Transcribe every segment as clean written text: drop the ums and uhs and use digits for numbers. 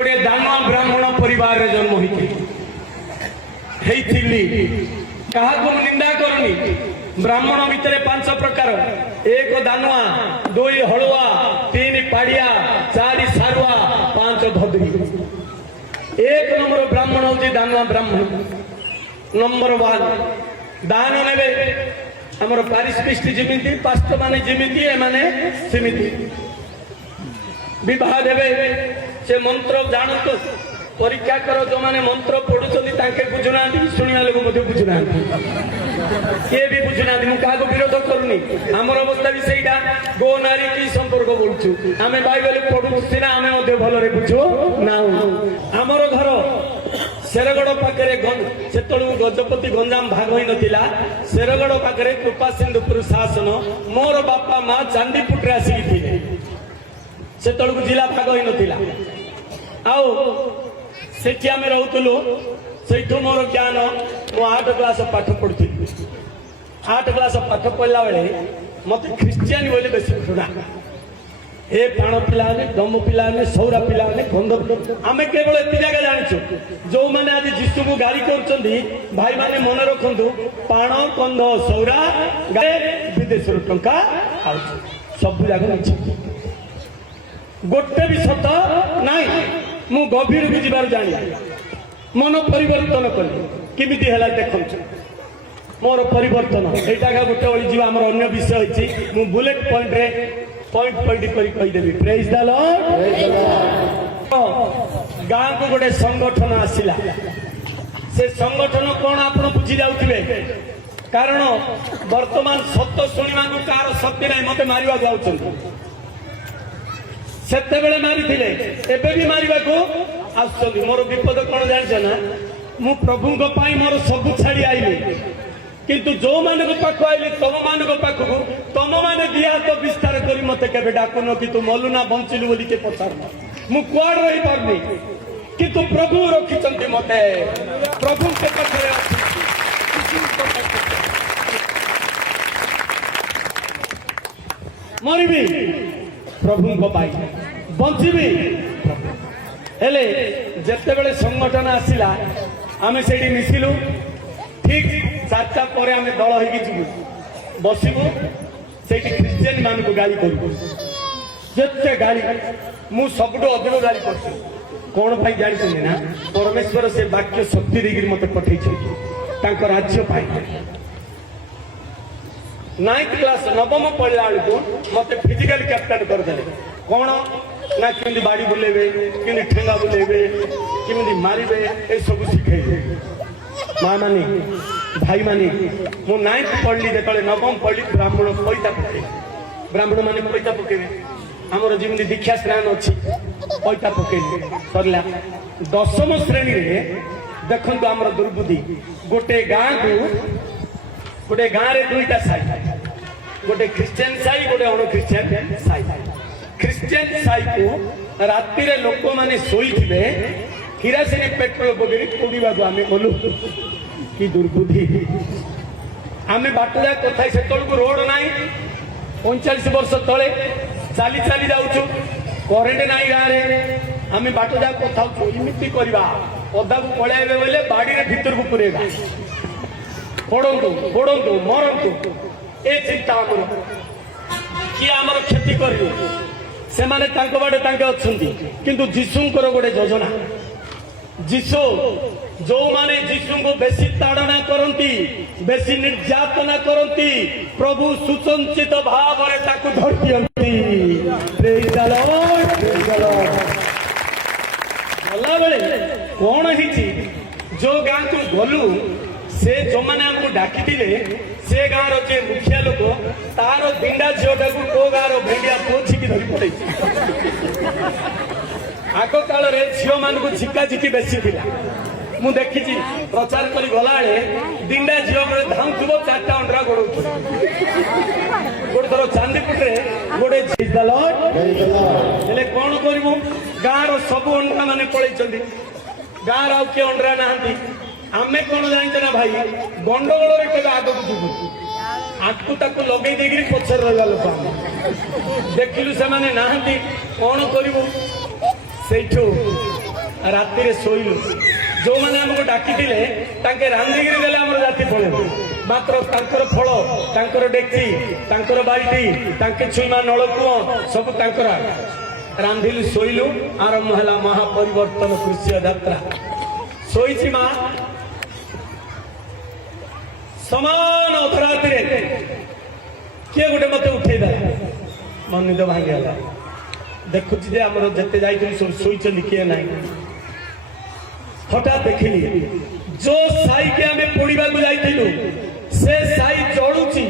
गोटे दानुआ ब्राह्मण परिवार जन्म होती क्या निंदा करनी। ब्राह्मण भितर 5 प्रकार, 1 दानुआ, 2 हलुआ, 3 पाड़िया, 4 सारुआ, 5 धदरी। 1 नंबर ब्राह्मण होती दानुआ ब्राह्मण। नंबर 1 दान ने आमर पारिश जमी पास्ट मान जमी एमाने सेमिति विवाह देवे। से मंत्र जानतु परीक्षा कर जो माने मंत्र पढ़ुंट बुझुना शुणा लोग बुझुना किए भी बुझुना। मुझे विरोध करूनी आमर अवस्था भी सहीटा गो नारी की संपर्क बोलूँ आम बाइबल पढ़ु सीना आम भल बुझु ना। आमर घर शेरगढ़ पाखे से गजपति गंजाम भाग हो नाला। शेरगढ़ पाखे कृपा सिंधुपुर शासन मोर बापा माँ चांदीपुटे आसिकी थे। से जिला भाग हो नाला आठी आम रोलु से मोर ज्ञान मु 8 क्लास पाठ पढ़ी। 8 क्लास पाठ पढ़ला बेले मत ख्रीस्टियान बोले बेस घृणा। ए प्राण पिलाने दम पिलाने सौरा पिलाने गंध आम केवल एत जगह जानचु जो मैंने आज जीशु को गाड़ी कर भाई माने मन रखु पाण कंध सौरा विदेश टंका सब जगह गोटे भी सत नाई। मु गभीर भी जीवार जानी मन परिवर्तन कली किमी है देखु मोर परिवर्तन यहाँ गोटे बड़ी जीव आम अन्य विषय अच्छी मु बुलेट पॉइंट रे पॉइंट कहीदेवी। Praise the lord. गाँ को गोटे संगठन आसिला। से संगठन कौन आप बुझी जाउथिबे कारण वर्तमान सत्य शुणा को कार शक्ति ना मत मारिया जाउछन। सेते बेले मारी एबे भी मारिबा को आसुचंदी। मोर विपद कौन जान ना मु प्रभु मोर सब छाड़ी आईली किंतु जो मान पाख आईली तुम मान पाख तुम मैंने दी हाथ विस्तार कर मत के डाकुन कि तू मलु ना बंचिलु बोली के पचार मु कुआड़ रही पारनी किंतु प्रभु रखिंट मत प्रभु के पाखे मरबी प्रभु बंचबी हेले जिते बड़े संगठन आसला आम से मिसिलु ठीक 4टा पर आम दल हो बसबू से ख्रीस्टियन मान को गाली करूँ जिते गाली मु सब अधिक गाली कर कौन जानी ना परमेश्वर से वाक्य शक्ति देकर मत पठे राज्य पाई। 9th क्लास 9म पढ़ला बेलू मत फिजिकल कैप्टन करदे कौन ना कि बाड़ी बुलेबे कि ठेंगा बुलेबे कि मारे ये सब शिखे माँ मानी भाई मानी मु 9th पढ़ली जो 9म पढ़ली ब्राह्मण पैता पके ब्राह्मण माने पैता पकेबे आमर जमी दीक्षा स्नान अच्छी पैता पके सरला। 10म श्रेणी में देखु आमर दुर्बुद्धि गोटे गाँ को गोटे गाँव रे 2टा साई गोटे ख्रीस्टियन साई गोटे अण ख्रीस्टियन साई। ख्रीस्टियन साई को राति रे लोक माने सोई थिबे किरासिन पेट्रोल बगेरी पोड़ीबा को आमे बोलू कि दुर्बुद्धि आमे बाटुदा कथा से तळको रोड नाही 45 वर्ष तळे चाली चाली जाउछु करेंट नाही गाँ रे आमे बाटुदा कथा इमिति करबा पदा को पळाइबे बोले बाड़ी रे भीतर को पुरेगा पड़ू पड़ू मरतु ए चिंता किए आमर क्षति कर से माने बाड़े किंतु जीशुंकर गोटे योजना जीशु जो माने जीशु को बेसी ताड़ना करती बेसी निर्यातना करती प्रभु सुसंचित भाव धर दियंती। गला बेले कौन है जो गाँ को गलु से जो मैंने हमको डाकी से गाँव रे मुखिया लोक तार दिंडा झीटा को तो गाँव भेड़िया पुओ झिकी धरी पड़े आग काल झील मान को झिका झिकी बेसी था मु देखी प्रचार कर गला दिंडा झील धामुव 4टा अंडरा गोड़ गोटे थर चांदीपुटे गोटे कौन करू गाँव सब अंडरा मान पलि गाँव आउ किए अंडरा ना आमे कौन जानते ना भाई गंडगोल के आग को जीवु आंकु ताकू लगे देगी पचर रहा लोक देखिलु से माने ना कौन करू से ରାତିରେ ଶୋଇଲୁ ଯୋଉମାନେ ଆମକୁ ଡାକିଥିଲେ ତାଙ୍କେ ରାନ୍ଧିକିରି ଦେଲେ ଆମର ରାତି ପଳେଇବ ମାତ୍ର ତାଙ୍କର ଫଳ ତାଙ୍କର ଡେକ୍ଚି ତାଙ୍କର ବାଲ୍ଟି ତାଙ୍କେ ଛୁଇଁମା ନଳକୂଅ ସବୁ ତାଙ୍କର ରାନ୍ଧିଲୁ ଶୋଇଲୁ ଆରମ୍ଭ ହେଲା ମହାପରିବର୍ତ୍ତନ କୃଷି ଯାତ୍ରା ଶୋଇଛି ମା ସମାନ ଅପରାଧୀରେ କିଏ ଗୋଟେ ମତେ ଉଠେଇଦେଲା ମୋ ନିଦ ଭାଙ୍ଗିଗଲା ଦେଖୁଛି ଯେ ଆମର ଯେତେ ଯାଇଥିଲୁ ସବୁ ଶୋଇଛନ୍ତି କିଏ ନାହିଁ ହଠାତ୍ ଦେଖିଲି ଯୋଉ ସାଇକି ଆମେ ପୋଡ଼ିବାକୁ ଯାଇଥିଲୁ ସେ ସାଇ ଜଳୁଛି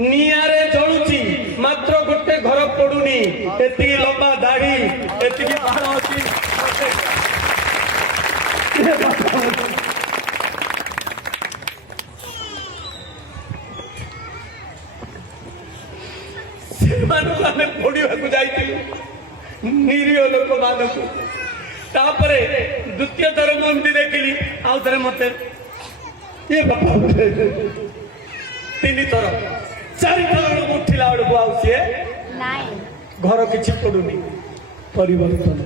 ନିଆଁରେ ଜଳୁଛି ମାତ୍ର ଗୋଟେ ଘର ପଡୁନି ଏତିକି ଲମ୍ବା ଦାଢି ଏତିକି ବାଳ ଅଛି ସେମାନଙ୍କୁ ଆମେ ପୋଡ଼ିବାକୁ ଯାଇଥିଲୁ ନିରୀହ ଲୋକମାନଙ୍କୁ ତାପରେ ଦ୍ୱିତୀୟ ଥର ମୁଁ ଏମିତି ଦେଖିଲି ଆଉ ଥରେ ମତେ ତିନି ଥର ଚାରି ଥର ବେଳକୁ ଉଠିଲା ବେଳକୁ ଆଉ ସିଏ ଘର କିଛି ପଡୁନି ପରିବର୍ତ୍ତନ